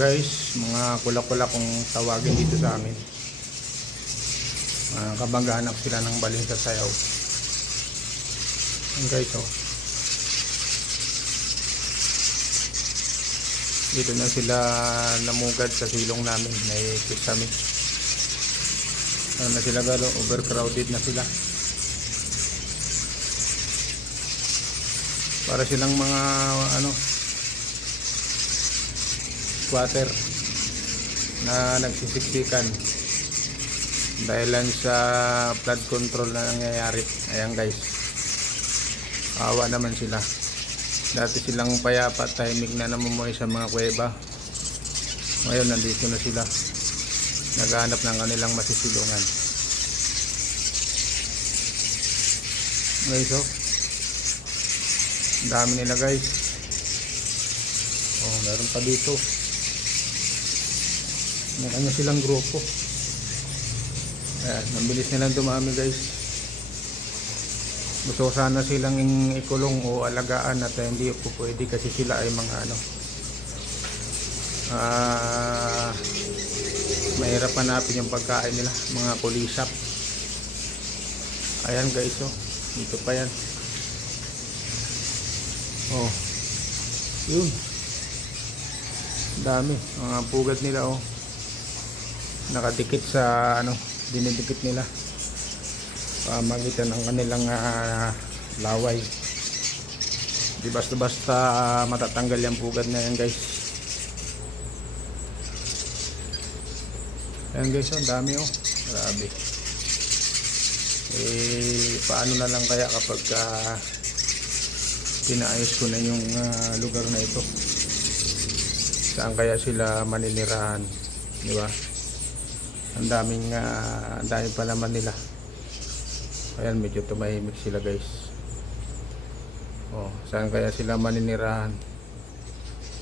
guys, mga kulak-kulak kung tawagin dito sa amin. Kabangganak sila ng baling sa sayaw. Yan guys, oh. Dito na sila namugad sa silong namin. Naikit kami. Ano na sila galo? Overcrowded na sila. Para silang mga squatter na nagsisiksikan dahilan sa flood control na nangyayari. Ayan guys, awa naman sila. Dati silang payapa at tahimik na namumuhay sa mga kuweba. Ngayon nandito na sila, naghahanap ng kanilang masisilungan. Guys, oh, dami nila guys. Oh, meron pa dito. May kanya silang grupo. Ayan, mabilis nilang dumami guys. Gusto sana silang ikulong o alagaan at hindi po pwede kasi sila ay mga mahirap hanapin yung pagkain nila, mga kulisap. Ayan guys, oh, dito pa yan. Oh, yun, dami mga pugat nila, oh, nakadikit sa dinidikit nila pamagitan ng kanilang laway. Di basta-basta matatanggal yung pugad na yan guys. Ayan guys, oh, dami, oh, grabe. Paano na lang kaya kapag pinaayos ko na yung lugar na ito? Saan kaya sila maninirahan, di ba? Ang dami pa naman nila. Ayan, medyo tumahimik sila guys. Oh, saan kaya sila maninirahan?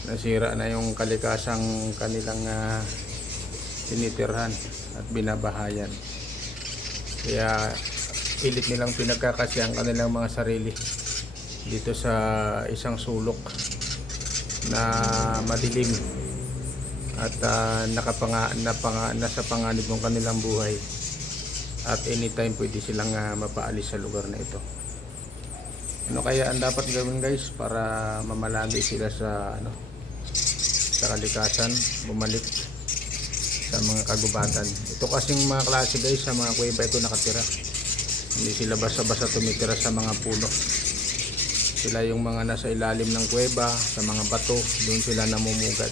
Nasira na yung kalikasang kanilang tinitirhan at binabahayan. Kaya pilit nilang pinagkakasya ang kanilang mga sarili dito sa isang sulok na madilim at nasa panganib ng kanilang buhay, at anytime pwede silang mapaalis sa lugar na ito. Ano kaya ang dapat gawin guys para mamalagi sila sa kalikasan, bumalik sa mga kagubatan? Ito kasing mga klase guys, sa mga kuweba ito nakatira. Hindi sila basta-basta tumitira sa mga puno. Sila yung mga nasa ilalim ng kuweba, sa mga bato, doon sila namumugat.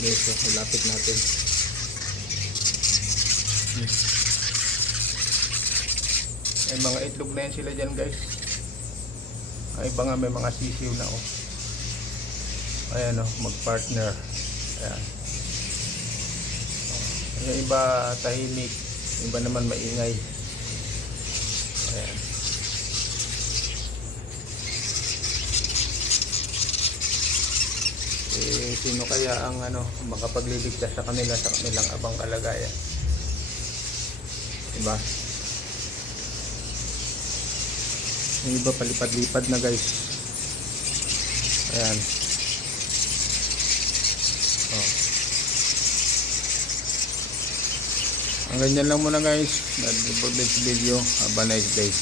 Okay, so ilapit natin. May mga itlog na yan sila dyan guys. Ay iba nga, may mga sisiw na, oh. Ayan, oh, magpartner. Ayan. Yung iba tahimik, yung iba naman maingay. Ayan. Sino kaya ang makapagliligtas sa kanila sa kanilang abang kalagayan? Diba? Yung iba palipad-lipad na guys. Ayan. Oh. Ang ganyan lang muna guys. That's it for this video. Have a nice day.